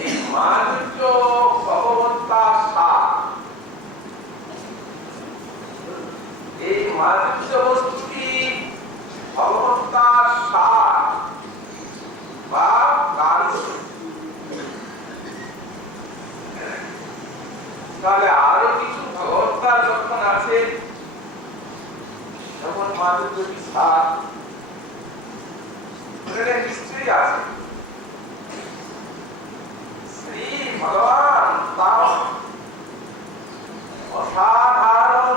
এই মাধুর্য ভগবত্তা মাধুর্য বস্তুটি ভগবত্তার সার বা কার্য। তাহলে আরো কিছু ভগবত্তার লক্ষণ আছে যখন মাধুর্যটি সার, এখানে নিশ্চয়ই আছে। শ্রী ভগবান তার অসাধারণ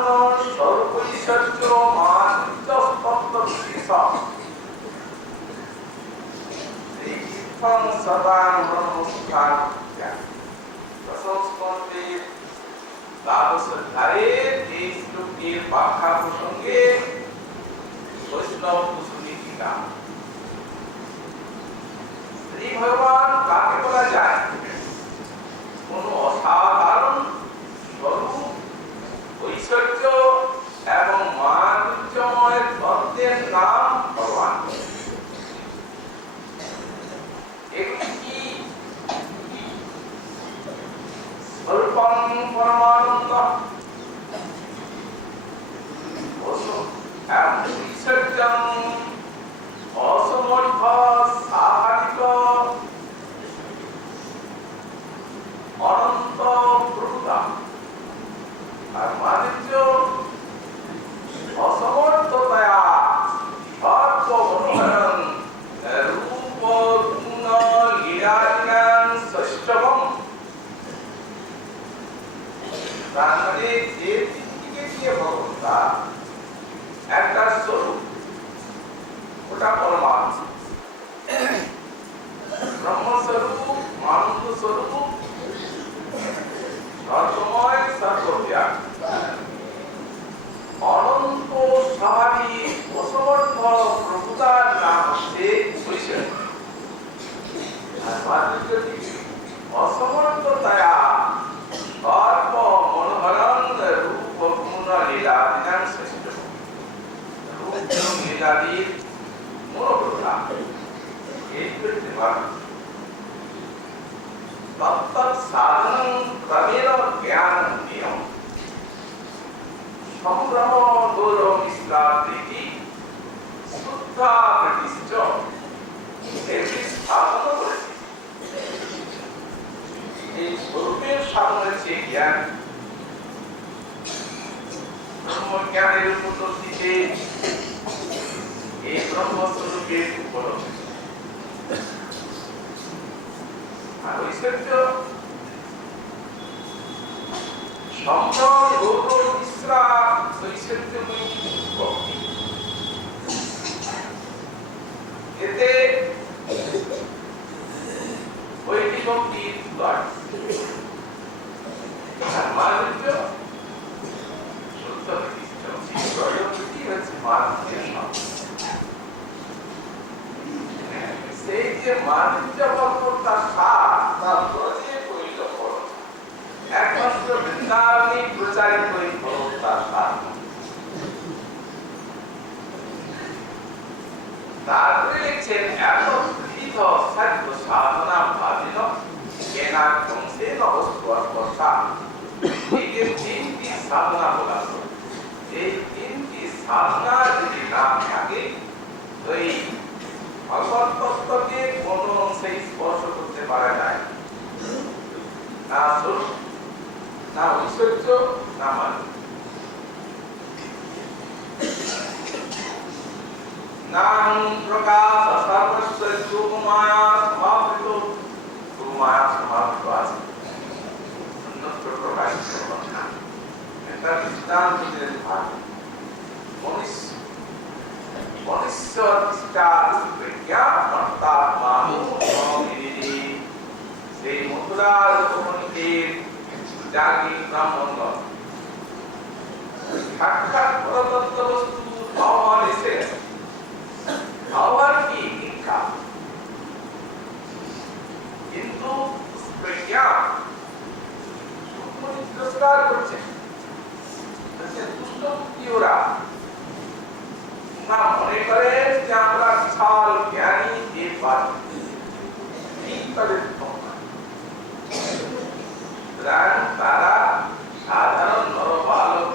সর্বৈশ্বর্য মাধুর্য স্তব্ধ বিশেষণ এই তীর্থং সর্বান ব্রহ্মস্থান দশম স্কন্ধের দ্বাদশ অধ্যায়ের এই শ্লোকের ব্যাখ্যা প্রসঙ্গে বৈষ্ণব কুসুমী টিকা। শ্রী ভগবান কাকে বলা যায়? কোন অসাধারণ স্বরূপ, ঐশ্বর্য এবং মাধুর্যময় তত্ত্বের নাম ভগবান। এগুলি কি? স্বল্পং পরমানন্দ, ঐশ্বর্যং অসমর্থ সাহারিক অনন্ত প্রভুতা, আর মাধুর্য অসমর্থতয়া সর্বমনোহরং রূপ গুণ লীলাদিনাং ষষ্ঠম। তার মানে যে তিনটিকে দিয়ে ভগবত্তা একটা স্বরূপ, ওটা পরমাত্মা, ব্রহ্মস্বরূপ, আনন্দ স্বরূপ, সর্বময় সর্বব্যাপী, অনন্ত স্বাভাবিক অসমর্থ প্রভুতার নাম হচ্ছে ঐশ্বর্য। আর মাধুর্যটি অসমর্থতয়া সর্ব মনোহরং রূপ গুণ লীলাদিনাং ষষ্ঠম। রূপ গুণ লীলাদির মনোহরতা এই করতে পারে। তত্ত্ব সাধন ক্রমেণ জ্ঞান নিয়ম সম্ভ্রম গৌরব মিশ্রাবৃতি শুদ্ধা প্রতিষ্ঠ এটি সাধন করেছে। এই স্বরূপের সাধন হচ্ছে জ্ঞান। ব্রহ্মজ্ঞানের উপলব্ধিতে এই ব্রহ্মস্বরূপের উপলব্ধি। আর ঐশ্বর্য সম্ভ্রম গৌরব মিশ্রা ঐশ্বর্যময়ী ভক্তি। এতে ওইটি ভক্তির দ্বার। আর মাধুর্য শুদ্ধ প্রতিষ্ঠ হচ্ছে মাধুর্যের নাম। সেই যে মাধুর্য ভগবত্তার সার, তার ব্রজে পরিলক্ষণ একমাত্র বৃন্দাবনে প্রচারিত এই ভগবত্তার সার। তারপরে লিখছেন এত বিবিধ সাধ্য সাধনা ভাবিন কেনা কংসে নবস্পর্শা। এই যে তিনটি সাধনা বলা হলো, এই তিনটি সাধনা যদি না থাকে ওই ভগবত তত্ত্বকে কোন অংশেই স্পর্শ করতে পারে নাই, না স্বরূপ, না ঐশ্বর্য, না মাধুর্য। নাম প্রকাশ সর্বস্ব যোগমায়া সমাবৃত, যোগমায়া সমাবৃত আছে, অন্যত্র প্রকাশিত হন না। এটা দৃষ্টান্ত দিলেন ভাগ। সেই মথুরার উপমন্ত্রীর জাগি ব্রাহ্মণগণ সাক্ষাৎ পরতত্ত্ব বস্তু আহ্বান এসে আহ্বান কি শিক্ষা, কিন্তু প্রজ্ঞা তিরস্কার করছে। দুষ্ট বুদ্ধি ওরা মনে করেন যে আমরা বিশাল জ্ঞানী দেব পারি, তাদের তারা সাধারণ নরবালক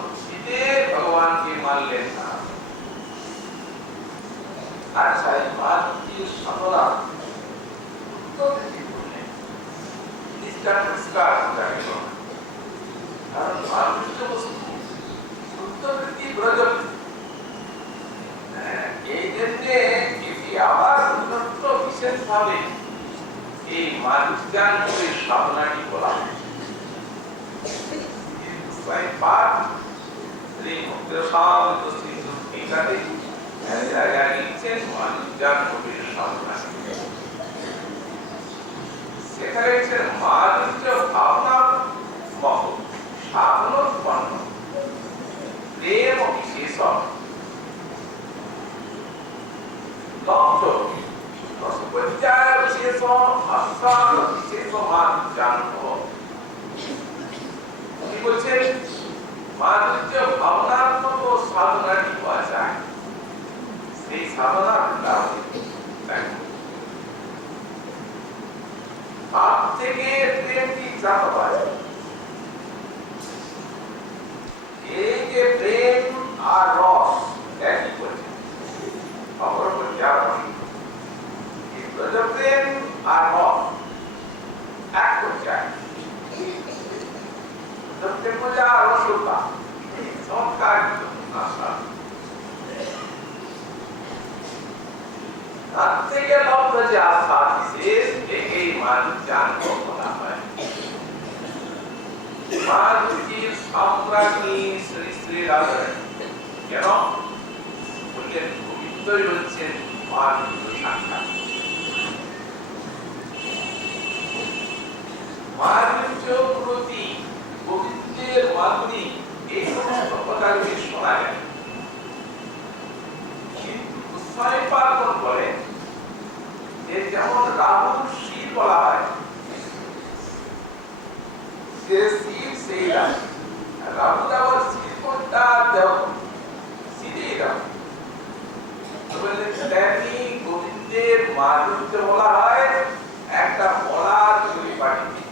ভগবানকে মানলেন না। বলা হয়। পাঠ সিন্ধু এখানে জায়গায় লিখছেন মানুষজান কবির সাধনা। সেখানে লিখছেন মানুষ ভাবনার মহ সাধনোৎপন্ন প্রেম বিশেষণ লক্ষ্য রসপরিচয় বিশেষ আস্থান বিশেষ মানুষজান কি বলছেন? মানুষ ভাবনাত্মক সাধনাটি পাওয়া যায়, সেই সাধনার পাপ থেকে প্রেমটি জানা পায়। এই যে প্রেম আর রস একই করছে, প্রেম আর রস এক করছে, রসতা চমৎকার তার থেকে লব্ধ যে আস্থা বিশেষ এই মানুষ জানব বলা হয়। মানুষের সম্রাজ্ঞী শ্রী শ্রী রাধা কেন বললেন? গোবিন্দই হচ্ছেন মানুষ সাক্ষাৎ। মানুষ প্রতি গোবিন্দের মাধুরী এই সমস্ত কথাগুলি শোনা যায়, কিন্তু গোস্বামী পার্বণ বলেন যে যেমন রাহুল শির বলা হয়, যে শির সেই রাহুল আবার শির কোনটা দেও শিরেই রাহুল তেমনি গোবিন্দের মাধুর্য বলা হয় একটা বলার পরিপাটি,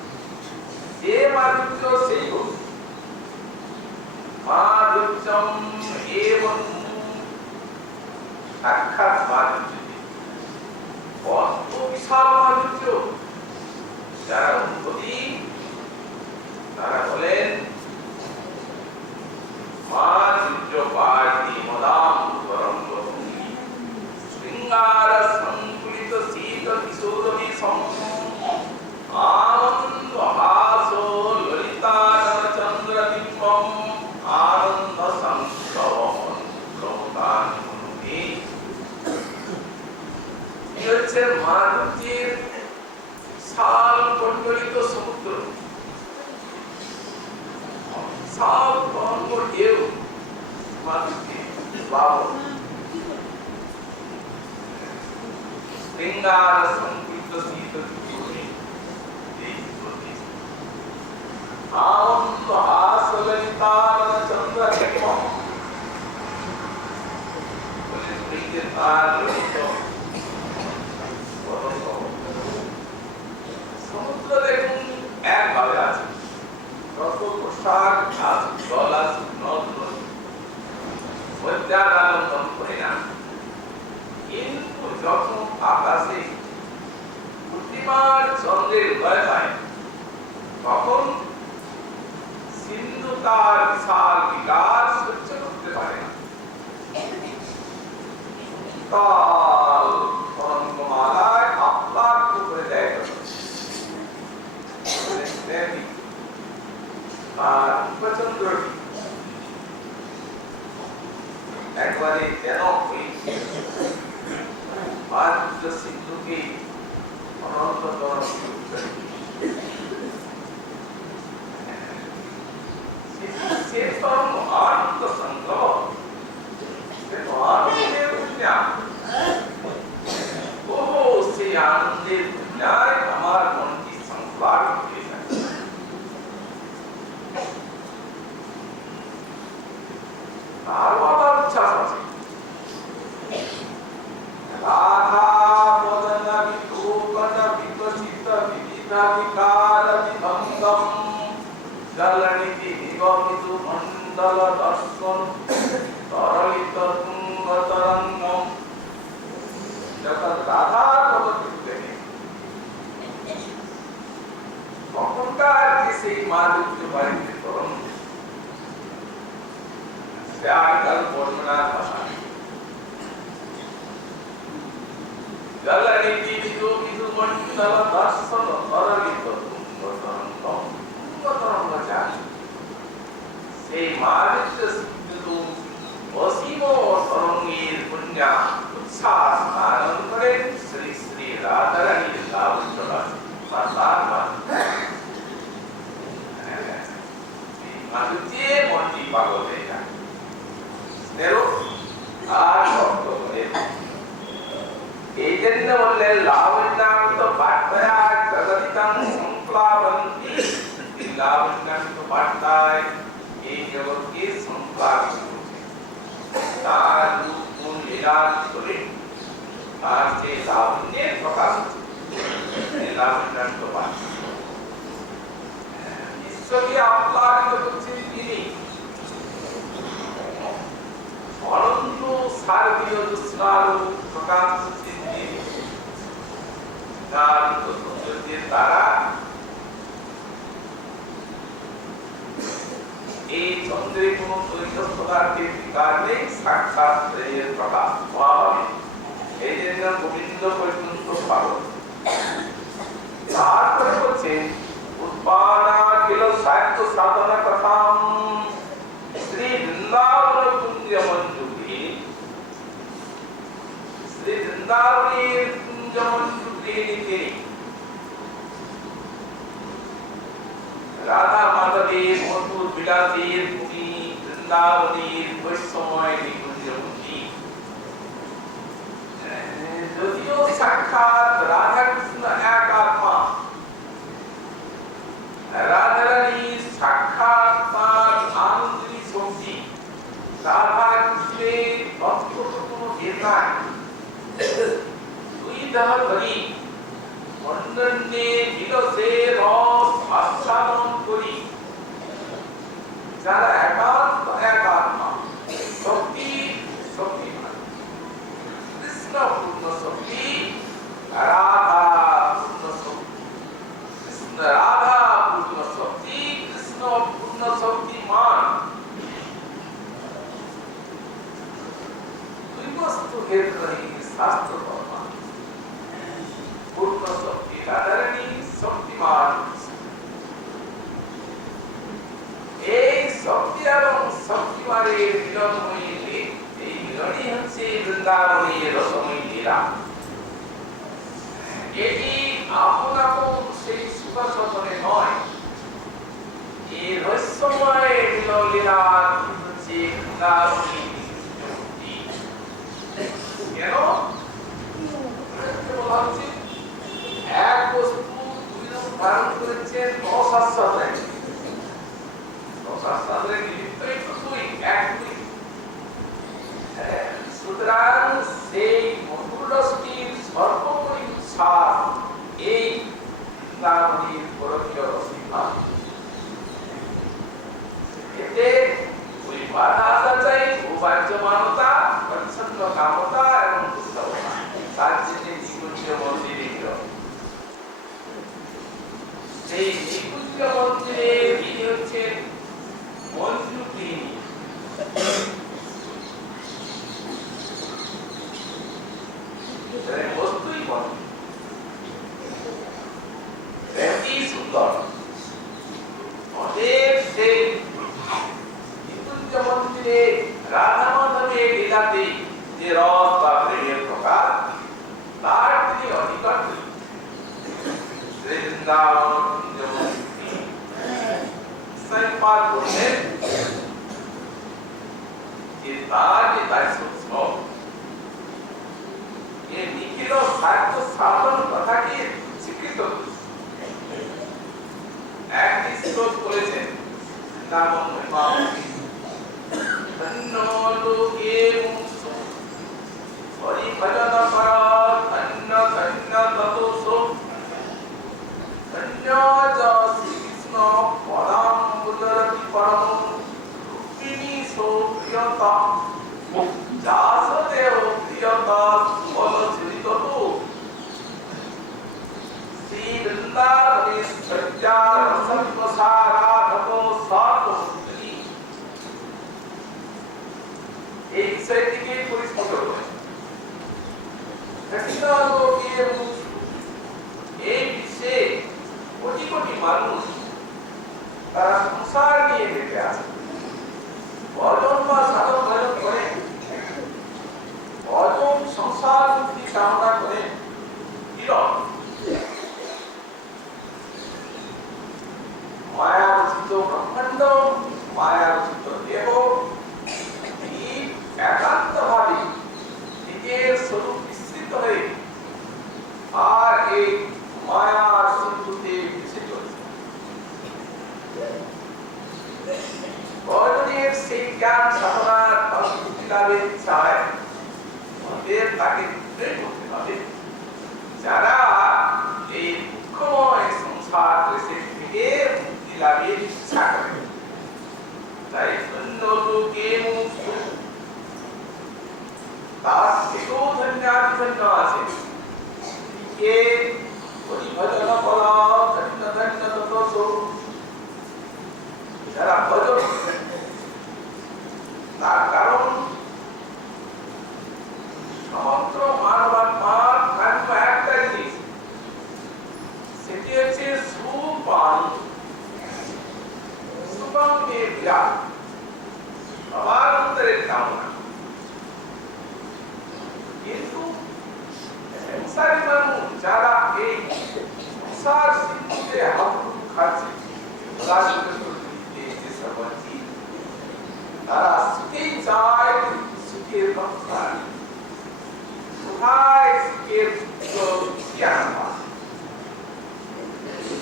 যে মাধুর্য সেই গোবিন্দ মাধুর্যম এবং সাক্ষাৎ মাধুর্য কত বিশাল মাধুর্য। যারা উন্নতি তারা বলেন মাধুর্য পায়নি মদাম তরঙ্গ ভঙ্গি শৃঙ্গার সংকুলিত শীত কিশোরী সম আনন্দ হাস ললিতানন চন্দ্র বিম্বম আনন্দ সংস্রবণ প্রমদান মুনি। এই হচ্ছে মাধুর্যের বিশাল কণ্ডলিত সমুদ্র, বিশাল তরঙ্গ ঢেউ মাধুর্যের প্লাবন। শৃঙ্গার সংকুলিত শীত কিশোরী আনন্দ হাস ললিতানন চন্দ্র বিম্বম বলে শরীরের তার ললিত সমুদ্র দেখুন একভাবে আছে, যত পোশাক আছে, জল আছে, নদ নদী মধ্যার আনন্দন করে না, কিন্তু যখন আকাশে প্রতিমার চন্দ্রের উদয় হয় তখন সিন্ধু তার বিশাল বিকাশ সহ্য করতে পারে না, কাল তরঙ্গমালায় আপ্লাবিত করে দেয়। আর উপচন্দ্রটি একবারে যেন মাধুর্য সিন্ধুকে অনন্ত তরঙ্গ সে তরঙ্গ আনন্দ সংগ্রহ, আনন্দের উন্নয়ন। ও সেই আনন্দের উন্নয়ন আমার মনটি সংপ্লাবিত হয়ে যায়। আরো আবার উচ্ছ্বাস আছে, রাধা বদন বিধূপন বিকশিত বিবিধাধিকার বিভঙ্গম জলনিধি নিগমিত মণ্ডল দর্শন তরলিত তুঙ্গ তরঙ্গম। যখন রাধার পদটি দেখে তখনকার যে সেই মাধুর্য বাড়িতে তরঙ্গ, সে আজকাল বর্ণনার ভাষা নেই। জলনিধি নিগমিত মণ্ডল দর্শন তরলিত তুঙ্গ তরঙ্গম সিদ্ধু অসীম তরঙ্গের কন্যা উচ্ছ্বাস আনন্দ করেন শ্রী শ্রী রাধারানীর লাবণ্য মানুষে মনটি পাগল হয়ে যায় আর ভক্ত করে এই জন্য বললেন লাবণ্যান্ত বার্তায়া জগদিতং সংপ্লাবন্তি লাবণ্যান্ত বার্তায় এই জগৎকে সংপ্লাবিত করছে তার রূপ গুণ লীলা করে তার যে লাবণ্যের প্রকাশ লাবণ্যান্ত বার্তা বিশ্বকে আপ্লাবিত করছেন তিনি অনন্ত শারদীয় জ্যোৎস্নার প্রকাশ করছেন তিনি তার সৌন্দর্যের দ্বারা এই চন্দ্রে কোন তৈজস পদার্থের বিকার নেই সাক্ষাৎ এর প্রকাশ মহাভাবে এই জন্য গোবিন্দ পর্যন্ত পাগল তারপরে বলছেন উৎপানা কিল সাহিত্য সাধনা কথাম শ্রী বৃন্দাবন কুঞ্জ মঞ্জুরি শ্রী বৃন্দাবনের কুঞ্জ মঞ্জুরি তিনি রাধা মাধবের মধুর বিলাসের ভূমি বৃন্দাবনের বৈষ্ণময় নিকুঞ্জ ভূমি যদিও সাক্ষাৎ রাধা কৃষ্ণ এক আত্মা রাধারানীর সাক্ষাৎ তার আনন্দিনী শক্তি রাধা কৃষ্ণের তত্ত্ব কোনো ভেদ নাই দুই দেহ ধরি অন্যন্যে বিলসে রস আস্বাদন করি যারা একান্ত একাত্মা শক্তি শক্তিমান কৃষ্ণ পূর্ণ শক্তি রাধা পূর্ণ শক্তি কৃষ্ণ রাধা পূর্ণ শক্তি কৃষ্ণ পূর্ণ শক্তিমান দুই বস্তু ক্ষেত্রে শাস্ত্র প্রমাণ পূর্ণ শক্তি রাধারানী শক্তিমান এই শক্তি এবং শক্তিমানের মিলনময়ী এই মিলনই হচ্ছে বৃন্দাবনের রসময়ী লীলা এটি আপন আপন সেই সুখাসনে নয় এই রহস্যময় মিলন লীলা হচ্ছে বৃন্দাবনী কেন বলা উচিত এক বস্তু দুই রূপ ধারণ করেছেন অশাস্ত্রে অশাস্ত্রে নিমিত্তই তো দুই এক দুই সুতরাং সেই মধুর রসটির সর্বোপরি উচ্ছ্বাস এই বৃন্দাবনের পরকীয় রসিকা এতে ওই বাধা আসা চাই উপার্যমানতা পরিচ্ছন্ন কামতা এবং দুর্লভতা তার জন্য নিকুঞ্জ মন্দিরে সেই নিকুঞ্জ মন্দিরে তিনি হচ্ছেন মঞ্জু তিনি বস্তুই মঞ্জু এটি সুন্দর অনেক সেই নিকুঞ্জ মন্দিরে রাধা মাধবের লীলাতে যে রস বা প্রেমের প্রকাশ তার তিনি অধিকার বৃন্দাবন কুঞ্জ মন্দিরে সাইপার বললেন যে তার যে দায়িত্ব এই নিখিল সাহিত্য সাধন কথাকে স্বীকৃত একটি শ্লোক করেছেন বৃন্দাবন মহিমা ধন্য লোকে মুক্ত হরি ভজন কর ধন্য ধন্য ততোসো ধন্য শ্রীকৃষ্ণ পদাম্বুজরতি পরম রুক্মিণী সৌপ্রিয়তা যাসদেব প্রিয়তা সুবলচরিত শ্রী বৃন্দাবনে সজ্জা রসত্বসারাধক সাতমুক্তি এই বিষয়টিকে পরিস্ফুট করে এই বিশ্বে কোটি কোটি মানুষ তারা সংসার নিয়ে বেঁচে আছে ব্রহ্মাণ্ড মায়ার দেহ এই একান্তভাবে নিজের স্বরূপ বিস্তৃত হয়ে আর এই মায়ার সিন্ধুতে ভেসে চলেছে। বড়দের সেই জ্ঞান সাধনার অনুভূতি লাভের ইচ্ছায় আমাদের তাকে নির্ণয় করতে হবে যারা এই দুঃখময় সংসার দেশে থেকে মুক্তি লাভের ইচ্ছা করে। তাই ধন্য লোকে মুক্ত তার থেকেও ধন্য আছে কে পরিভজন কর ধন্য ধন্য তত যারা ভজন তার কারণ সমগ্র মানবাত্মার কার্য একটা জিনিস, সেটি হচ্ছে সুপান সুপাঙ্গে বিরাট সবার অন্তরের কামনা। কিন্তু সংসারী মানুষ যারা এই সংসার সিন্ধুতে হাবুডুবু খাচ্ছে তারা সুখেই চায় সুখের সংসার কোথায় সুখের জ্ঞান পায়।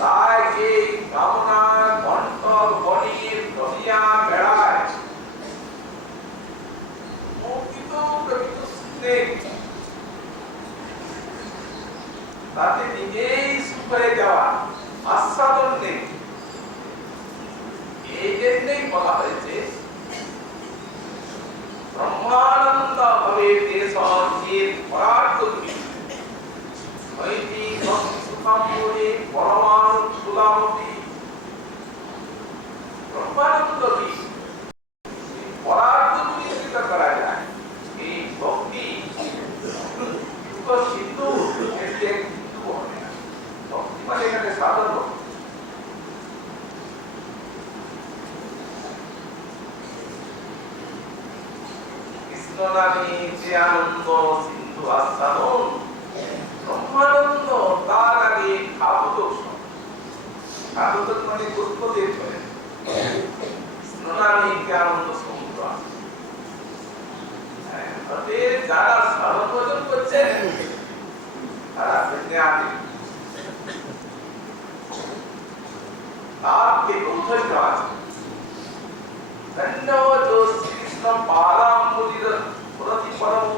তাই এই কামনার অন্তর বনের রহিয়া বেড়ায় মৌখিত প্রকৃত শুনলে তাতে নিজেই সুখ হয়ে যাওয়া আস্বাদন নেই। এই জন্যই বলা হয়েছে ব্রহ্মানন্দ ভাবে দেশ চির পরার্থ হইতি সুখাম্বরে পরমাণু সুলামতি। ব্রহ্মানন্দ কি পরার্থ গুলিতে করা যায় এই ভক্তি দুঃখ সিন্ধু এতে কিন্তু হবে না। ভক্তি মানে এখানে সাধন নামে যে আনন্দ সিন্ধু আস্বাদন ব্রহ্মানন্দ তার আগে খাবুদোষ খাবুদোষ মানে দুঃখদের চলে নামে যে আনন্দ সমুদ্র আছে। যারা সাধন ভজন করছেন তারা আগে তার থেকেও ধৈর্য আছে। ধন্যবাদ শ্রীকৃষ্ণ পারাম্বুলির প্রতিপরম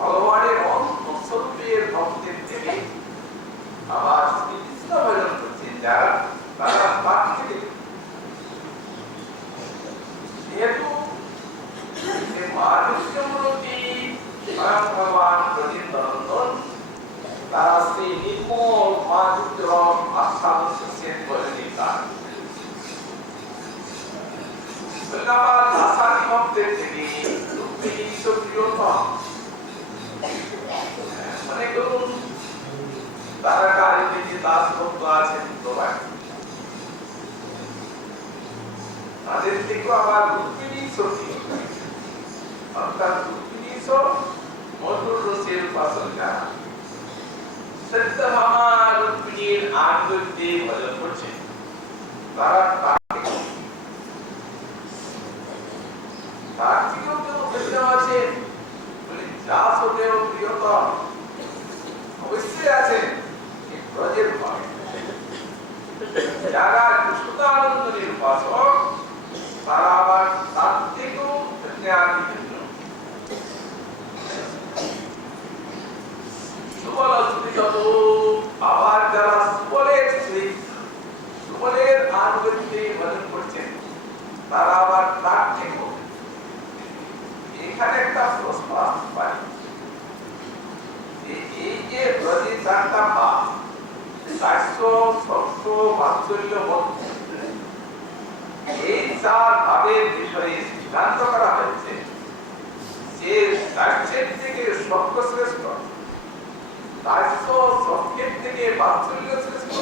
ভগবানের অন্তঃস্বরূপের ভক্তের থেকে আবার শ্রীকৃষ্ণ ভজন করছেন যারা তারা তার থেকে যেহেতু মাধুর্যমূর্তি ভগবান ব্রজেন্দ্রনন্দন তারা সেই নির্মল মাধুর্য আস্বাদন করছেন ভজনের কারণ। দাসাদি ভক্তের থেকে রুক্মিণী প্রিয়তম মনে করুন তারা কারিতে যে দাস ভক্ত আছেন সবাই তাদের থেকেও আবার রুক্মিণী সখী অর্থাৎ রুক্মিণী মধুর রসের উপাসন যারা সত্যভামা রুক্মিণীর আনুগত্যে ভজন করছেন তারা তার থেকেও কেউ ধৈর্য আছেন বলে দাস হতেও প্রিয়তম অবশ্যই আছেন ব্রজের ভয় যারা কৃষ্ণানন্দের উপাসক তারা আবার তার থেকেও সুবল যত আবার যারা সুবলের আনুগত্যে ভজন করছেন তারা আবার তার থেকেও। এখানে একটা প্রশ্ন আসতে পারে এই যে ব্রজে চারটা ভাব সাহিত্য সত্য বাৎসল্য এই চার ভাবের বিষয়ে সিদ্ধান্ত করা হয়েছে যে সাহিত্যের থেকে সত্য শ্রেষ্ঠ, সাহিত্য সত্যের থেকে বাৎসল্য শ্রেষ্ঠ,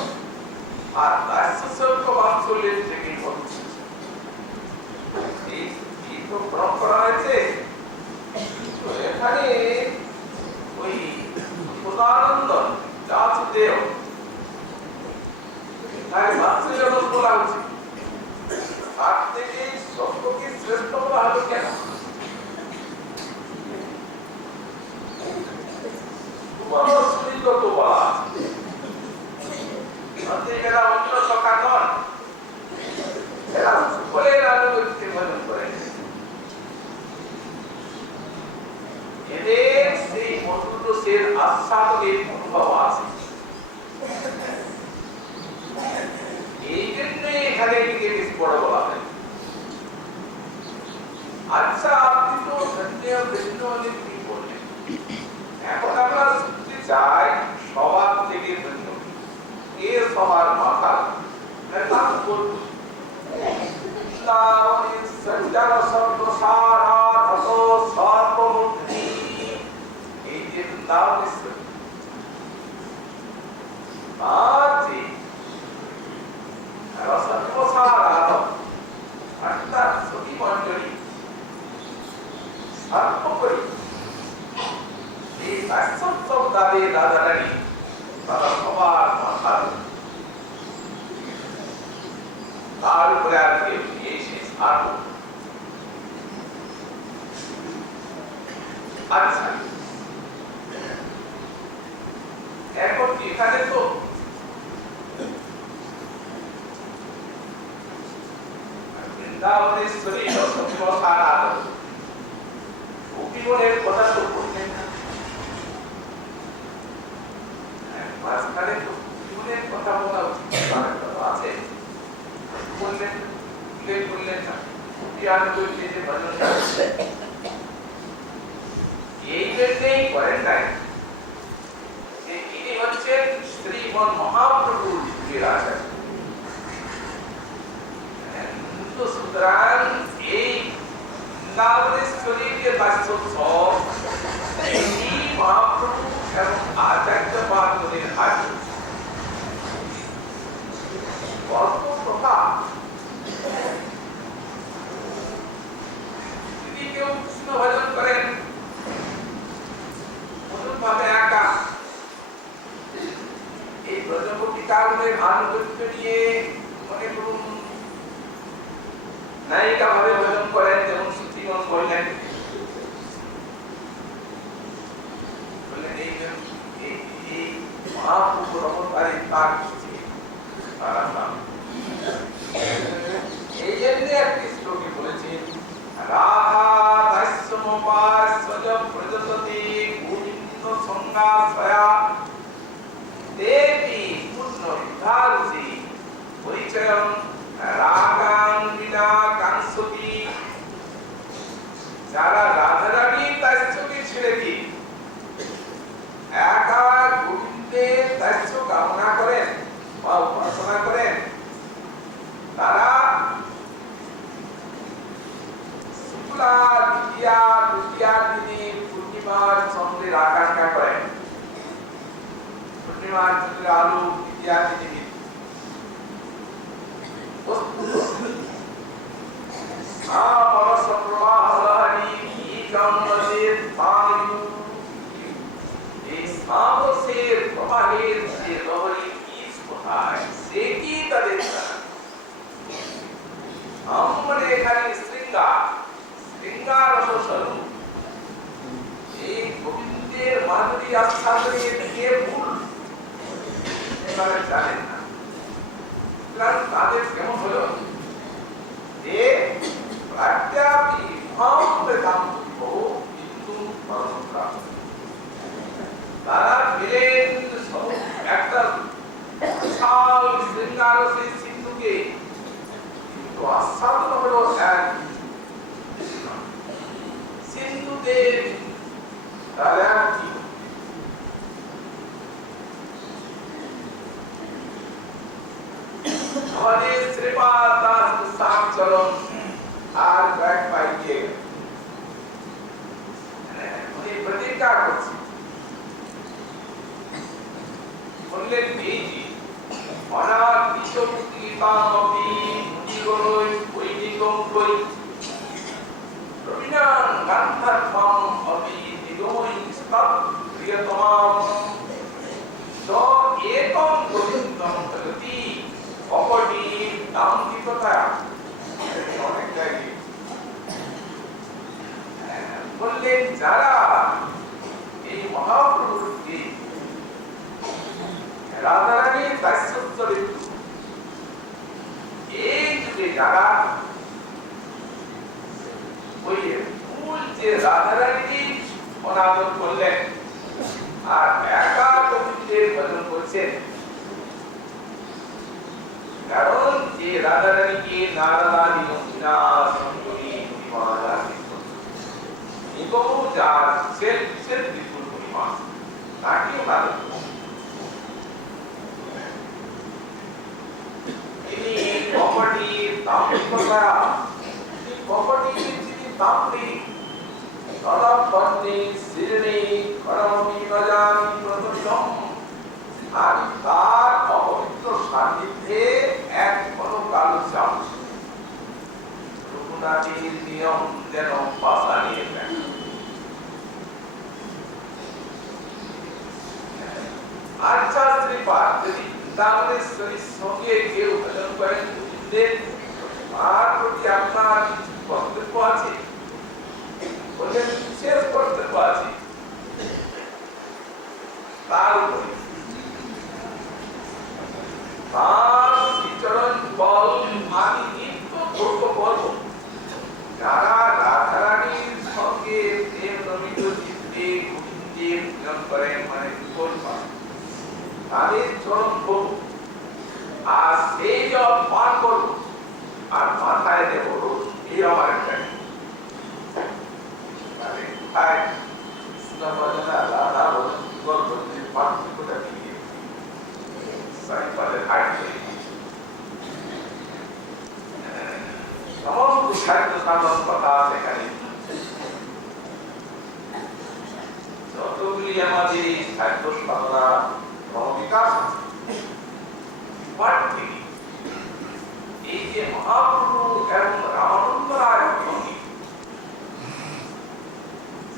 আর সাহিত্য সত্য বাৎসল্যের থেকে এই তো পরম্পরা হয়েছে। এখানে ওই সদানন্দ বাৎসল্য বলা উচিত বড় বলা হয়। আচ্ছা, আপনি তো ধন্য ভিন্ন কি বললেন, এখন আমরা শুনতে চাই সবার থেকে ভিন্ন কে সবার মাথা নাম বলব নামে সঞ্চার শব্দ সারা ধত সর্বমুক্তি, এই যে নাম আছে রসত্ব সারা অর্থাৎ সতী মণ্ডলী সর্বোপরি এই শাশ্বত দাবি রাধারানী তারা সবার মাথা, তার উপরে আর কেউ এই শেষ আর। আচ্ছা, এখন এখানে তো বৃন্দাবনেশ্বরী সারা গোপীগণের কথা তো বললেন না, মাঝখানে তো গোপীগণের কথা বলা উচিত আছে, বললেন বললেন না যে ভজন এই জন্যই করেন নাই যে ইনি হচ্ছেন শ্রীমন মহাপ্রভুর রাজা। সুতরাং এই বৃন্দাবনেশ্বরীর বাস্তব এই মহাপ্রভু এবং আচার্য বান্ধবের হাত গল্প কথা। যদি কেউ কৃষ্ণ ভজন করেন ভাবে একা, এই ব্রজগোপী কারণের আনুগত্য নিয়ে মনে করুন নায়িকা ভাবে ভজন করেন, যেমন শ্রুতিগণ বললেন এই মহাপ্রভু রমণকারী তার এই জন্য একটি শ্লোকে বলেছেন রাধা দাস্যমপাস্য প্রযততে গোবিন্দ সংজ্ঞাসয়া দেবী পূর্ণ বিধারুষি পরিচয়ং রাগান বিনা কাংসতি। যারা রাধারানী দাস্যকে ছেড়ে দিয়ে একা গোবিন্দের দাস্য কামনা করেন বা উপাসনা করেন, তারা শুক্লা দ্বিতীয়া তৃতীয়া দিনে পূর্ণিমার চন্দ্রের আকাঙ্ক্ষা করেন, পূর্ণিমার চন্দ্রের আলো দ্বিতীয়া দিনে প্রবাহের যে লহরী বীজ কোথায় সে কি তাদের আমরা এখানে শৃঙ্গার রসস্বরূপ এই গোবিন্দের মাধুরী আস্বাদনে কে ভুল এবারে জানেন না। তাদের কেমন হলো যে প্রাজ্ঞাপি মহামৃতাম কিন্তু পরমপ্রা, তারা পেলেন একটা বিশাল শৃঙ্গারসের সিন্ধুকে, কিন্তু আস্বাদন হলো এক সিন্ধুতে তারা কি আমাদের শ্রীপাদ দাস সাম চরণ আর ব্যাক পাইকে উনি প্রতিজ্ঞা করছে, বললেন এই যে অনাথ বিশ্বমুক্তি পামপি মুনিগণৈ বৈদিকং বৈ রবিনাং গান্ধার্বং অপি নিগমৈ স্তব প্রিয়তমাম স একং গোবিন্দং ভজতি অপটি নাম কি কথা অনেক জায়গায় বললেন যারা এই মহাপ্রভুকে রাধারানীর দাস্যত্ব এই যুগে যারা ওই মূল যে রাধারানী অনাদর করলেন আর একা গোবিন্দের ভজন করছেন, কারণ যে রাধা রানীকে নারদা দিনা সুন্দরী মহারাজা নিগম যার সেলফ বিপুল পরিমাণ তাকে মানব ini property tampilnya property ini tampil kalau pandi sirni kalau bimajan prototyom hari tar অপবিত্র সান্নিধ্যে এক পরকাল চাপ রঘুনাথের নিয়ম যেন পাশানিয়ে দেয় আচ্ছা শ্রীপাদ যদি বৃন্দাবনেশ্বরীর সঙ্গে কেউ ভজন করেন আর প্রতি আপনার কর্তব্য আছে বলছেন বিশেষ কর্তব্য আছে তার উপরে তার বিচরণ বল আমি নিত্য ভোগ করব যারা রাধারানীর সঙ্গে প্রেম রমিত চিত্তে গোবিন্দের পূজন করেন মানে বিকল পান তাদের চরণ ভোগ আর সেই জল পান করব আর মাথায় দেব এই আমার একটা মানে কোথায় কৃষ্ণ ভজনা রাধা ভজন বিকল ভজনের পার্থক্যটা কি সাইপালের হাইটে সমস্ত সাহিত্য সাধন কথা সেখানে যতগুলি আমাদের সাহিত্য সাধনা বিকাশ এই যে মহাপ্রভু এবং রামানন্দ রায় ভঙ্গি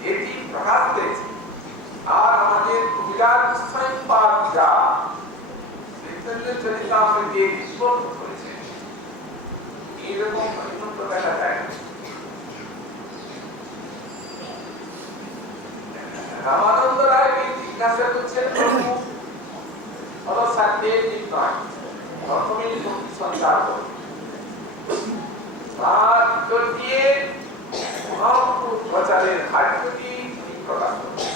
এটি প্রকাশ পেয়েছে আর আমাদের কবিরাজ গোস্বামী পাদ যা চরিতামৃতে বিস্ফোরণ করেছে এইরকম অন্যত্র দেখা যায় না রামানন্দ রায়কে জিজ্ঞাসা করছেন প্রভু ফলসাধ্যে নির্ণয় প্রথমে ভক্তি সঞ্চার করুন তার উত্তর দিয়ে মহাপ্রভু প্রচারের হাটটি প্রকাশ করুন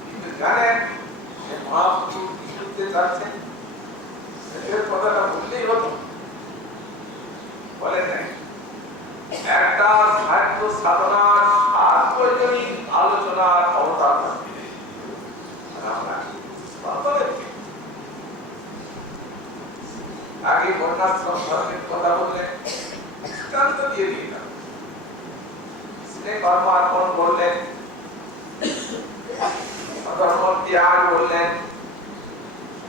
কিন্তু জানেন মহাপ্রভু কি করতে চাচ্ছেন সেটার কথাটা বললেই হতো বলেন নাই একটা সাহিত্য সাধনার সার্বজনীন আলোচনার অবতার আগে বর্ণাশ্রম ধর্মের কথা বললেন দৃষ্টান্ত দিয়ে দিলাম স্নেহ কর্মার্পণ বললেন ধর্ম ত্যাগ বললেন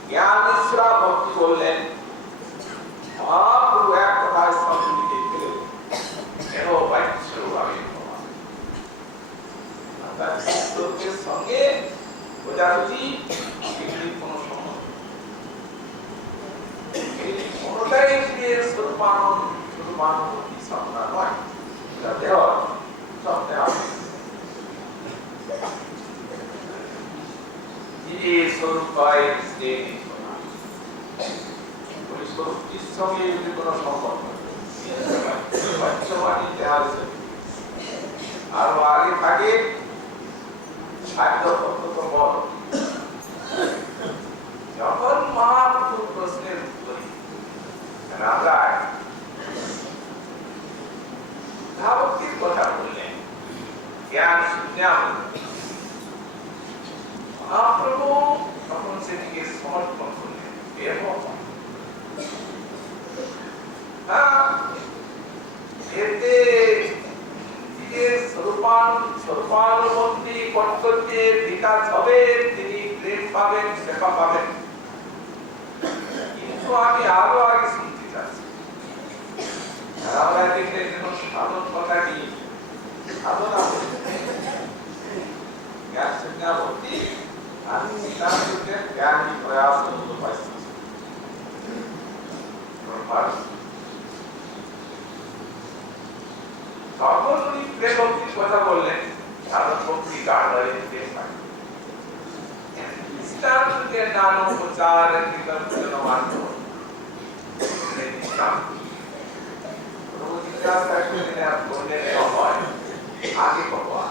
জ্ঞান মিশ্রা ভক্তি বললেন মহাপ্রভু এক কথায় সঙ্গে দিলেন কেন বাচ্যভাবে লোকের সঙ্গে বোঝাবুঝি এগুলির কোন সম্বন্ধ কোনটাই স্বরূপানুভূতি সাধনা নয় এটা দেহ সব দেহ স্বরূপ পায় ওই স্বরূপটির সঙ্গে যদি কোনো সম্পর্ক আরো আগে থাকে খাদ্য পদ্ধত বল যখন মহাপ্রভু প্রশ্নের উত্তরে রাধায় ধাবক্তির কথা বললেন জ্ঞান শূন্যাম মহাপ্রভু তখন সেটিকে সমর্পণ করলেন এতে স্বরূপানুবন্ধী কর্তব্যের বিকাশ হবে তিনি প্রেম পাবেন সেবা পাবেন কিন্তু আমি আরো আগে শুনতে চাচ্ছি আমরা দেখলে যেন সাধন কথাটি সাধনা জ্ঞান সংজ্ঞা ভক্তি আর সিদ্ধান্তের জ্ঞান প্রয়াস করতে পারছি তখন উনি প্রেম ভক্তির কথা বললেন সাধন ভক্তি গাঢ় প্রেম পায় সিদ্ধান্তকে নাম প্রচার কৃতজ্ঞ মাত্র প্রভু জিজ্ঞাসা করলেন বললেন হয় আগে ভগবান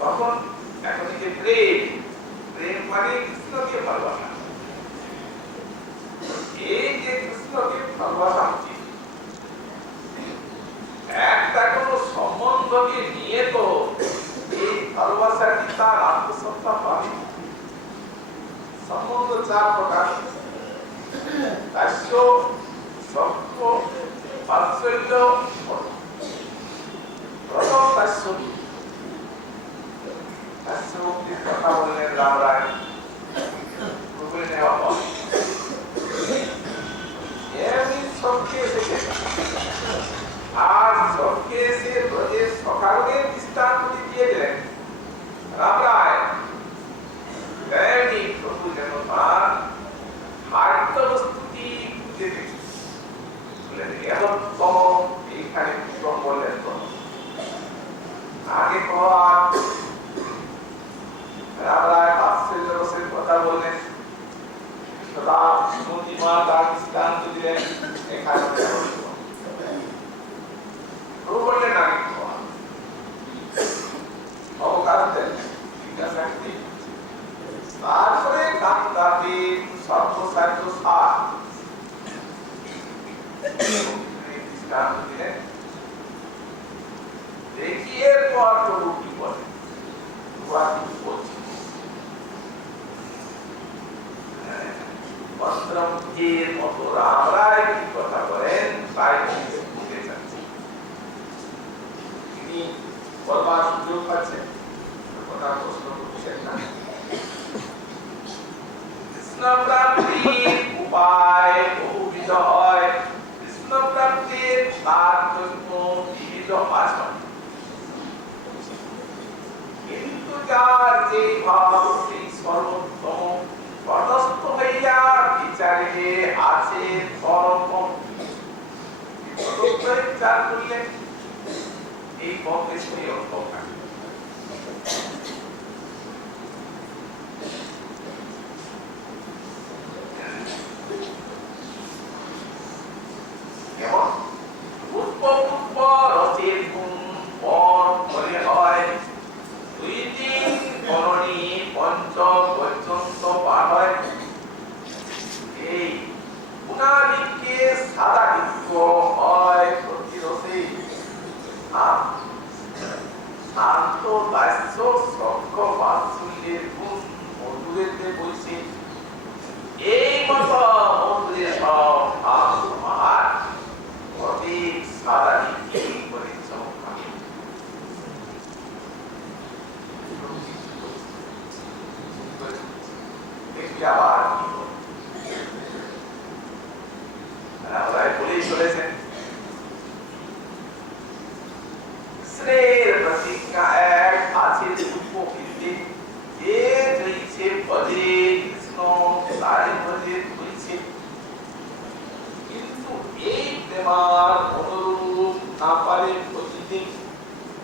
তখন এখন যে প্রেম প্রেম মানে কৃষ্ণকে ভালোবাসা চার প্রকার দাস্য সখ্য বাৎসল্য প্রথম দাস্য মুক্তির কথা বললেন রাম রায় পূর্বে নেওয়া হয় এমনি সখ্যে এসে আর সখ্যে এসে ব্রজের সখাগণের দৃষ্টান্তটি দিয়ে দিলেন রাম রায় প্রভু যেন তার খাদ্য বস্তুটি খুঁজে দেখলেন এমনতম এইখানে বিক্রম বললেন তো আগে কর রাম রায় বাৎসল্য রসের কথা বললেন রাম শ্রীমতীমা তার দৃষ্টান্ত দিলেন এখানে প্রভু বললেন আগে কর অবকাশ দেন জিজ্ঞাসা কি তারপরে কান্তাতে সর্বসাধ্য সার দৃষ্টান্ত দিলেন দেখি এরপর প্রভু কি বলে মন্ত্রমুখের মতো রাম রায় কি কথা বলেন তাই বুঝতে চাচ্ছি তিনি বলবার সুযোগ পাচ্ছেন কথা প্রশ্ন করছেন না কৃষ্ণ প্রাপ্তির উপায় বহুবিধ হয় কৃষ্ণ প্রাপ্তির তার জন্য বিবিধ আসন কিন্তু যার যে ভাব সেই সর্বোত্তম তটস্থ হইয়া বিচারে আছে পরম বিচার করলে এই পথে সেই অন্তকার কেমন উৎপূর্ব রসের গুণ পর করে হয় দুই দিন করণী পঞ্চ পর্যন্ত পার হয় এই গুণাদিকে সাদা কিন্তু হয় প্রতি রসে শান্ত দাস্য সখ্য বাৎসল্যের গুণ মধুরেতে বইছে এই মত মধুরের সব ভাব অধিক সাদা দিকে করে চমৎকার দেখি আবার কি রামরায় বলেই চলেছেন শ্রেয়ের প্রতিজ্ঞা এক আছে পূর্ব বৃদ্ধি যে জয়ছে পদে কৃষ্ণ তারে পদে হয়েছে কিন্তু এই প্রেমার অনুরূপ না পারে প্রতিদিন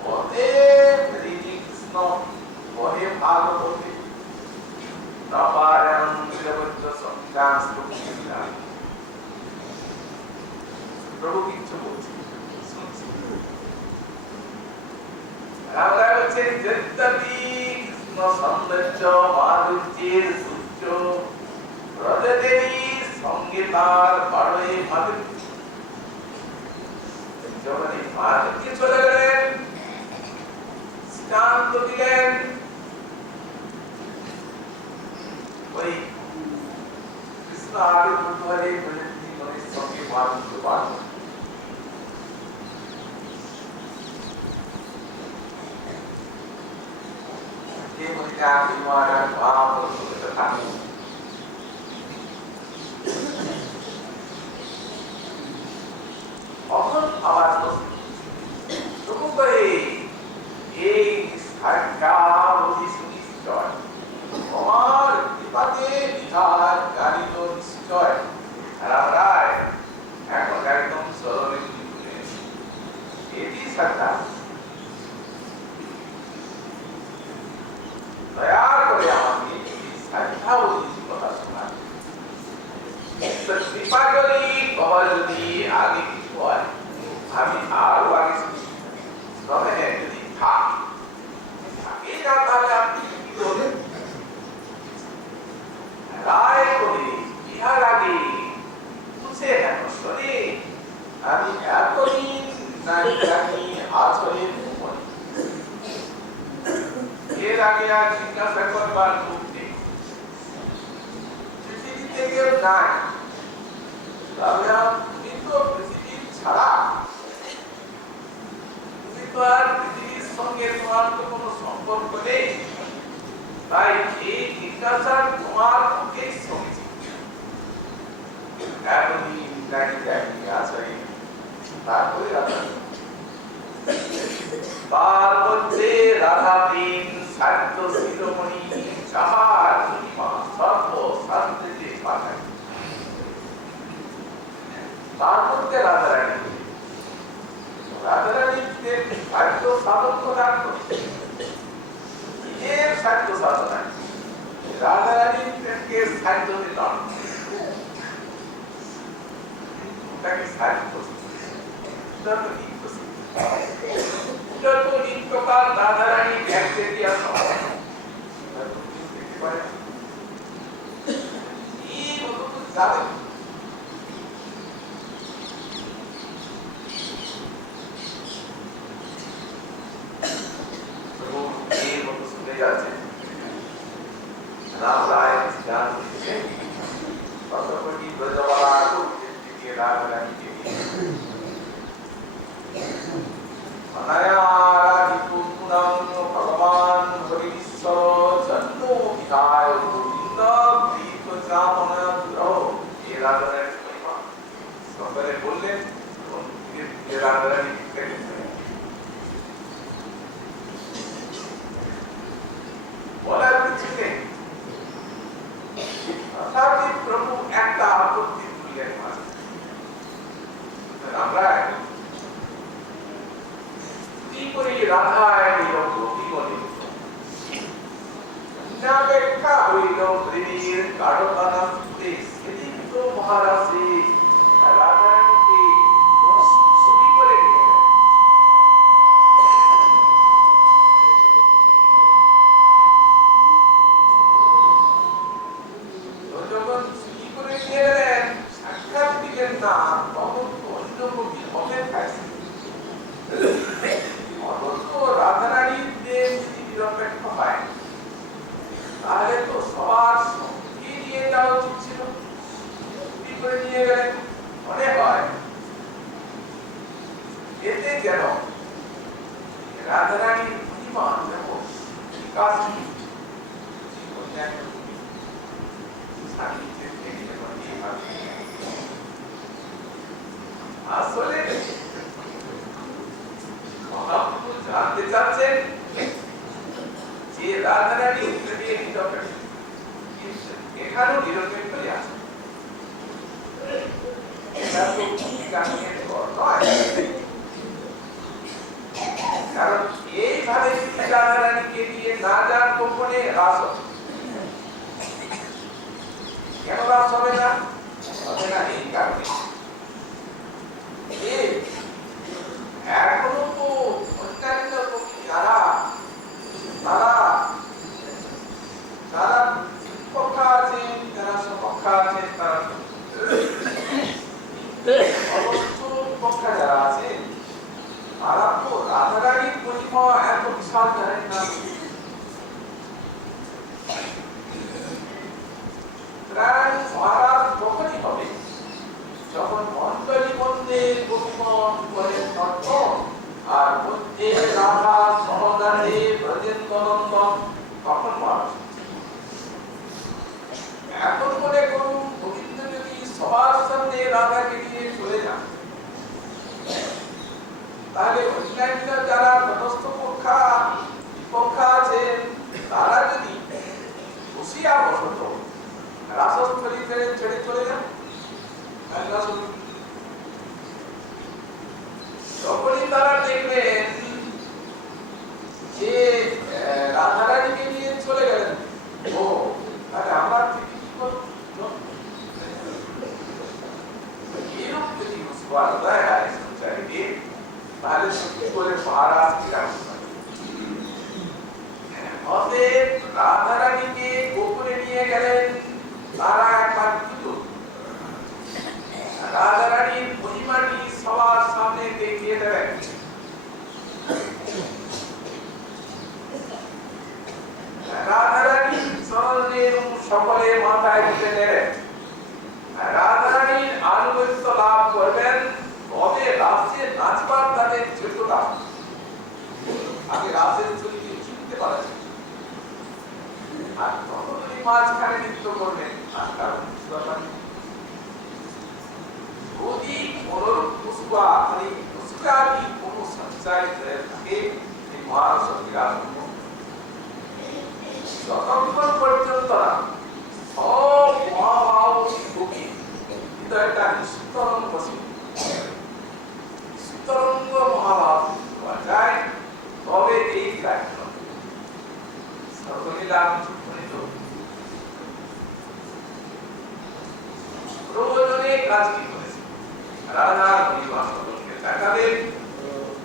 পদে কৃষ্ণ বহে ভাগবতে নবায়ন নিরবচ্চ সংজ্ঞান শ্লোকীরা প্রভু কিছু বলছে শুনছি রামরায় বলছে যদ্যপি কৃষ্ণ সৌন্দর্য মাধুর্যের সূর্য ব্রজদেবী সঙ্গে তার বাড়ে মাধুর্য যখন এই মাধুর্য চলে গেলেন সিদ্ধান্ত দিলেন ওই কৃষ্ণ আগে বুধবারে মনের সঙ্গে মাধুর্য পাঠ যে মহিলা বিমারা ভাব করতে থাকে অখন আবার তবু করে এই সাক্ষা অতি সুনিশ্চয় আমার বিপাদে বিধান জানিত নিশ্চয় রাম রায় এখন একদম সরলে এটি সাক্ষা দয়া করে আমাকে সাক্ষা অতি কথা শোনা কৃপা করি কবা যদি আগে কিছু হয় আমি আরো আগে তবে যদি থাকে না তাহলে আপনি কি করবেন রায় করে ইহার আগে বুঝে কেন শোনে আমি এতদিন নাই জানি আচরের উপর এর আগে আর জিজ্ঞাসা করবার লোক নেই পৃথিবীতে কেউ নাই, তাহলে তুমি তো পৃথিবী ছাড়া, তুমি তো আর পৃথিবীর সঙ্গে তোমার তো কোনো সম্পর্ক নেই। তাই এই জিজ্ঞাসা তোমার পক্ষেই সমীচীন। এতদিন নাকি দেখি আছাই, তারপরে রাধা তার মধ্যে রাধা তিন সাধ্য শিরোমণি যাহার মহিমা সর্ব শাস্ত্রে পাঠায়। তার মধ্যে রাধারানী, রাধারানীতে সাধ্য সাধন প্রদান করছে, নিজের সাধ্য সাধনায় রাধারানীর প্রেমকে সাধ্য দিলাম। ওটাকে সাধ্য প্রকার রাধারানী ব্যাকটেরিয়া শুনে যাচ্ছে রাম রায় জ্ঞান দিচ্ছে কতটি ব্রজবালা থেকে রাধারানীকে ভগবান হরিশ্বর জন্ম বিধায় গোবিন্দ প্রীত চামনা দুরহ। এই রাধারানীর মহিমা সকলে বললেন এবং রাধারানী বলার কিছু নেই। তথাপি প্রভু একটা আপত্তি তুললেন মাঝে, আমরা কি করি রাধায় নিরঙ্গ বিগণে নাবেক্ষা হইল প্রেমীর গাঢ়তানা সুতে সেদিন তো মহারাজে রাধারানীকে ছবি করে নিয়ে গেলেন। যখন ছবি করে নিয়ে গেলেন সাক্ষাৎ দিলেন না, তখন তো অন্য কবি হবে খাইছে। অথচ রাধারানীর দেশ যদি নিরপেক্ষ হয় তাহলে তো সবার সঙ্গে নিয়ে যাওয়া উচিত ছিল। ছুটি করে নিয়ে গেলেন মনে হয় এতে যেন রাধারানীর মহিমা যেমন বিকাশ আসলে মহাপ্রভু জানতে চাচ্ছেন যে রাধারানী এখানেও নিরপেক্ষই আছে। কারণ এইভাবে রাধারানীকে দিয়ে না যান গোপনে রাস কেন রাস হবে না? হবে না এই কারণে এখনো তো অন্যান্য কবি যারা তারা পক্ষা আছেন, যারা সপক্ষা আছেন, তারা অবশ্য পক্ষা যারা আছেন তারা তো রাধারানীর মহিমা এত বিশাল জানেন না। মহারাজ তখনই হবে যখন মন্ডলী মধ্যে গোপন করেন তত্ত্ব আর মধ্যে রাধা সহদানে ব্রজেন্দ্রনন্দন, তখন মহারাজ। এখন মনে করুন গোবিন্দ যদি সবার সামনে রাধাকে নিয়ে চলে যান, তাহলে অন্যান্য যারা তটস্থ পক্ষা আছেন তারা যদি বসিয়া বসত রাসস্থলী ছেড়ে চলে যান, তখনই তারা দেখলেন যে রাধারানীকে নিয়ে চলে গেলেন। ও তাহলে আমরা কি করব? এরকম যদি তাহলে সত্যি করে মহারাজ অতএব রাধারানীকে গোপনে নিয়ে গেলেন। তারা একবার রাধারানীর মহিমাটি সবার সামনে দেখিয়ে দেবেন। রাধারানী সকলে মাথায় তুলে নেবেন। हुआ नहीं उसका भी कोनो संचालित থাকে এই মহারস বিরাজ যতক্ষণ পর্যন্ত না সব মহাভাব ভূমি হৃদয়টা নিস্তরঙ্গ বসে নিস্তরঙ্গ মহাভাব পাওয়া যায় তবে এই কার্যক্রম সর্বলীলা চিত্রিত প্রয়োজনে কাজটি করেছে রাধার পরিবার সকলকে দেখালেন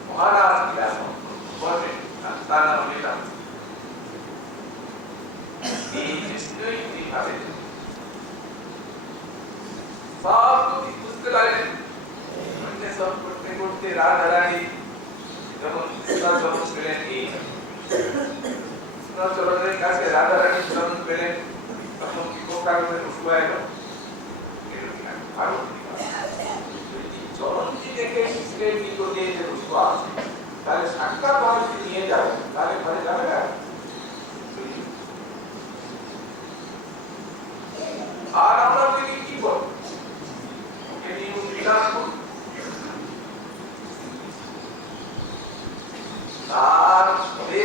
মহারাজ লীলা করবেন তার নাম লীলা এই কৃষ্ণই এইভাবে সব বুঝতে লাগলেন সব করতে করতে রাধা রানী যখন কৃষ্ণাচরণ পেলেন এই কৃষ্ণাচরণের কাছে রাধা রানী চরণ পেলেন তখন কি প্রকারের উৎসাহ এলো চরণটি দেখে কৃষ্ণের নিকটে যে উৎসাহ আছে তাহলে সাক্ষাৎ ভাবে নিয়ে যাবে তাহলে ঘরে যাবে না আর আমরা যদি কি করব ওকে নিয়ে বিকাশ করব তারপরে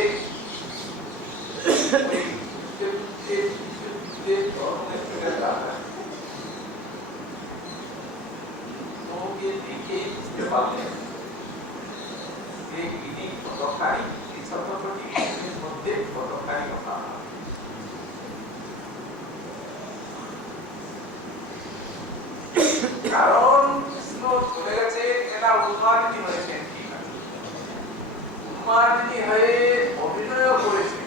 কারণ কৃষ্ণ চলে গেছে এরা উন্মাদিনী হয়েছেন উন্মাদিনী হয়ে অভিনয় করেছে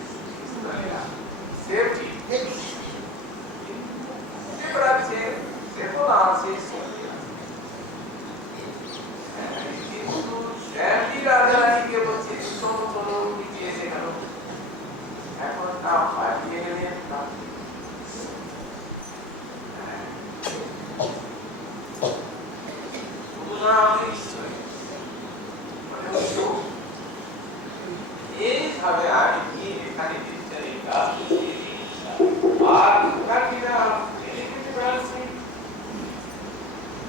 সে ঠিক সে তো না আছে কিন্তু শ্যামী রাজা রানীকে বলছে চলো চলো গিয়েছে কেন এখন তা পাঠিয়ে গেলেন এইভাবে আমি কি এখানে আর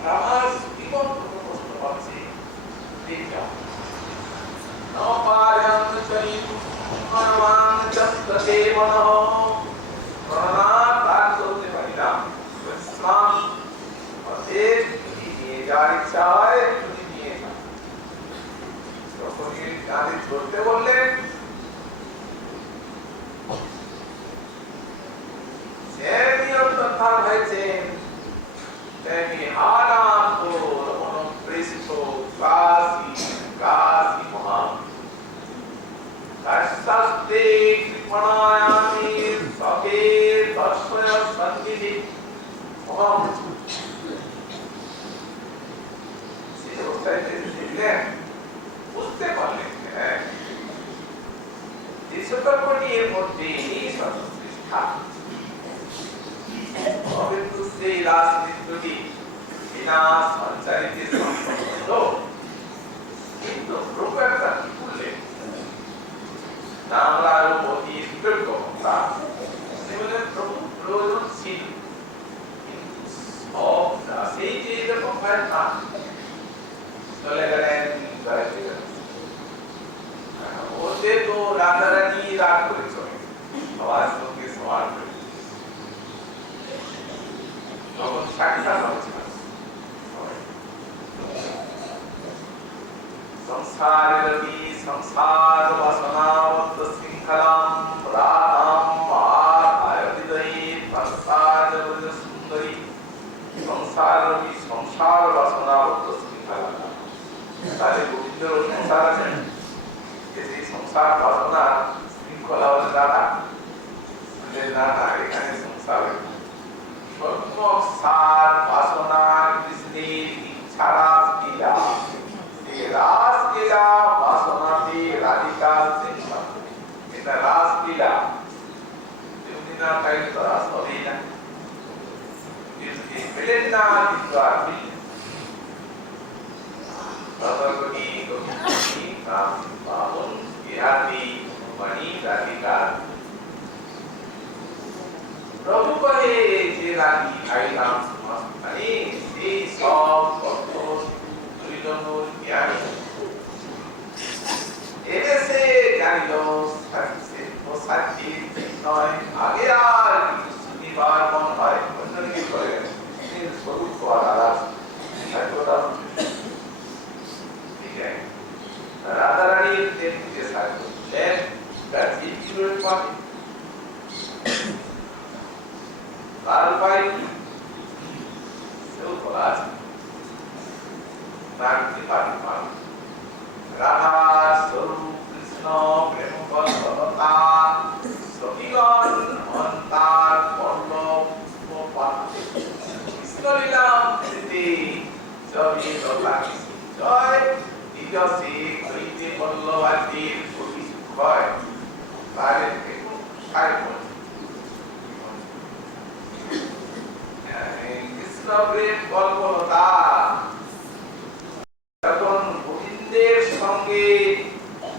আমার জীবন কষ্ট পাচ্ছে ধরতে বললেন হয়েছেন তেমনি হারাপুর অনুপৃষ্ট কাশী কাশী মহান শাস্ত্রে কৃপণায়ামি সবে দর্শয় সঙ্গীতি বুঝতে পারলেন এর মধ্যে এই সর্বশ্রেষ্ঠা কিন্তু সেই রাজনীতি বিনা সঞ্চারিত সম্পন্ন কিন্তু প্রভু একটা কি করলেন না আমরা আরো অতি কৃতজ্ঞ প্রভু প্রয়োজন ছিল কিন্তু সব সেই যে এরকম হয় না চলে গেলেন ওতে তো রাজা রানী রাগ করে চলে সবার সঙ্গে সমান করে তখন সাক্ষাৎ হচ্ছে সংসারের সংসার বাসনাবদ্ধ শৃঙ্খলাম রাধাম আয়োদিদয়ী সংসার সুন্দরী সংসার সংসার বাসনাবদ্ধ শৃঙ্খলা তাহলে গোবিন্দের সংসার আছেন সেই সংসার বাসনার শৃঙ্খলা হচ্ছে রাধা রাধা এখানে সংসার সার বাসনা কৃষ্ণের ইচ্ছা রাসলীলা এই রাসলীলা বাসনাতে রাধিকা এটা রাসলীলা না তাই তো রাস হবেই না পেলেন না কিন্তু আর ভগবতী গোবিন্দী কাম পাবন বিহারী মণি রাধিকা প্রভু কহে যে রানী আইলাম মানে এই সব অর্থ দুই নম্বর তার কৃপাটি পান। রাধার স্বরূপ কৃষ্ণ প্রেম বল্লভতা সখীগণ অন্তার পল্লব পাতে কৃষ্ণলীলা প্রীতি সবই লতা জয় নিজসে হইতে বল্লভাদির প্রতি সুখয় তারে দেখুন সাইপন কৃষ্ণ প্রেম কল্পলতা তখন গোবিন্দের সঙ্গে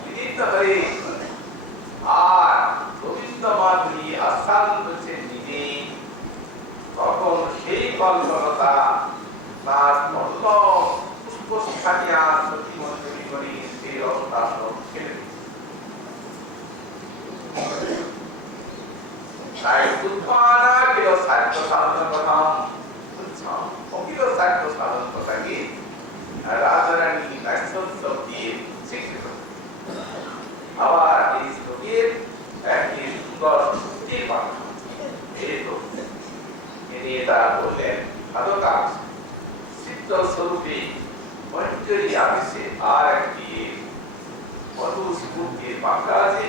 মিলিত হয়ে আর গোবিন্দ মাধুরী আস্বাদ করছেন নিজে, তখন সেই কল্পলতা তার মল্ল পুষ্প শিখানিয়া সতী মন্ত্রী করে সেই অবতার ছেড়ে তাই উৎপাদনা কেল সাহিত্য সাধন কথা অকিল সাহিত্য সাধন কথা কি রাজারানী নাইসব দিয়ে স্বীকৃত। আবার এই শ্লোকের একটি সুন্দর সূচির বাক্য এই তো তিনি তারা বললেন সাধকা সিদ্ধ স্বরূপে মঞ্জুরি আদেশে আর একটি মধু স্ফূর্তির বাক্য আছে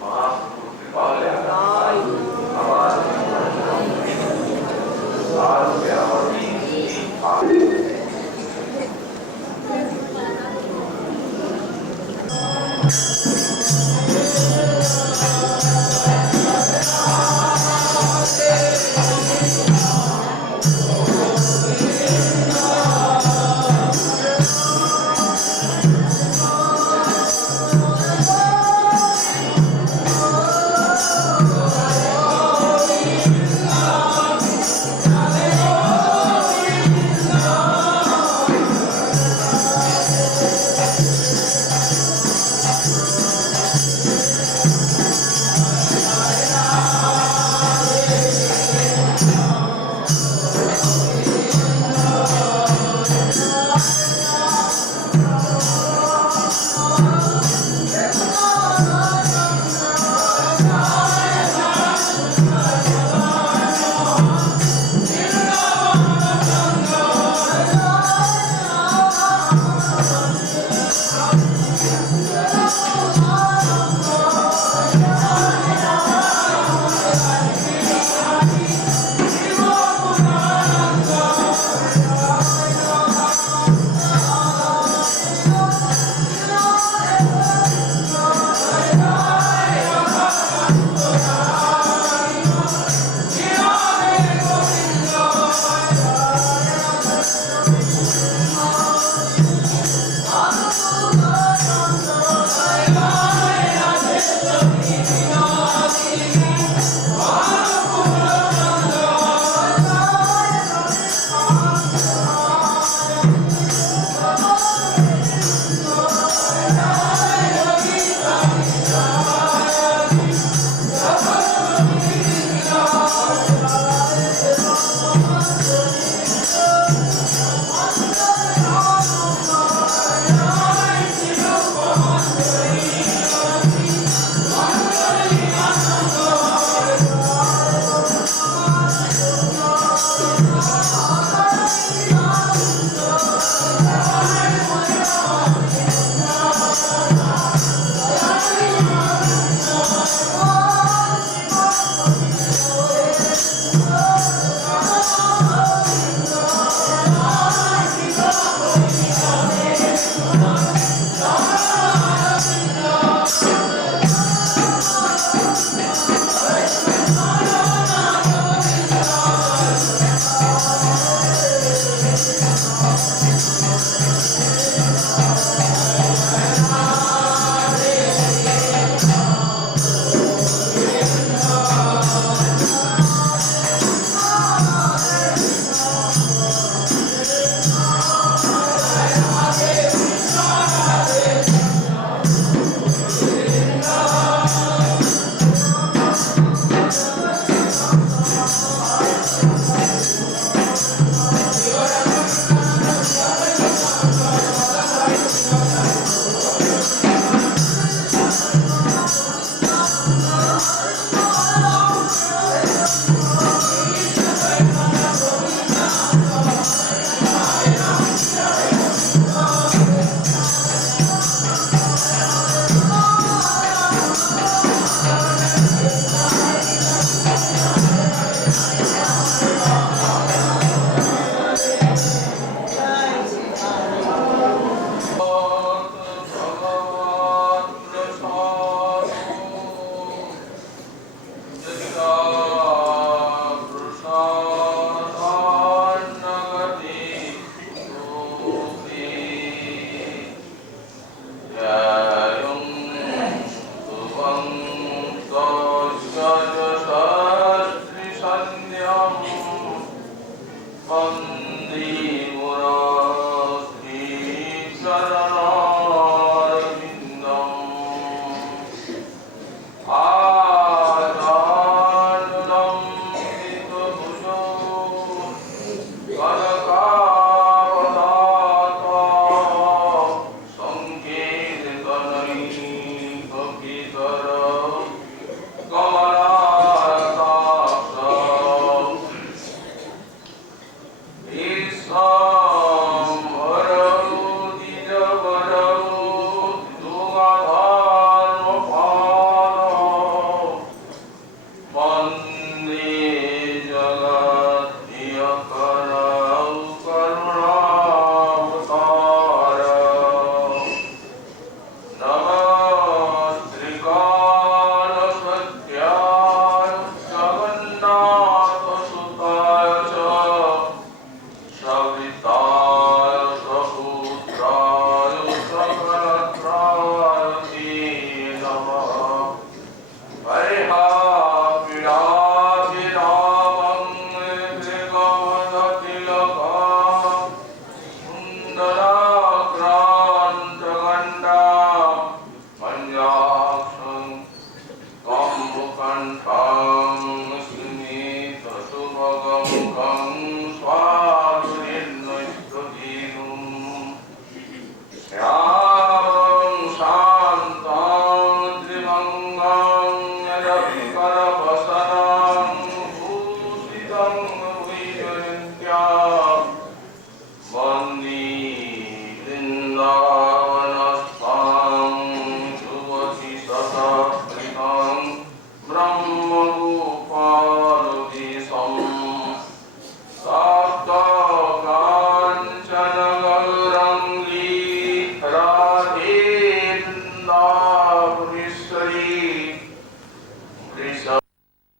মহাপ্রভুর কৃপা হলে আমার Yeah.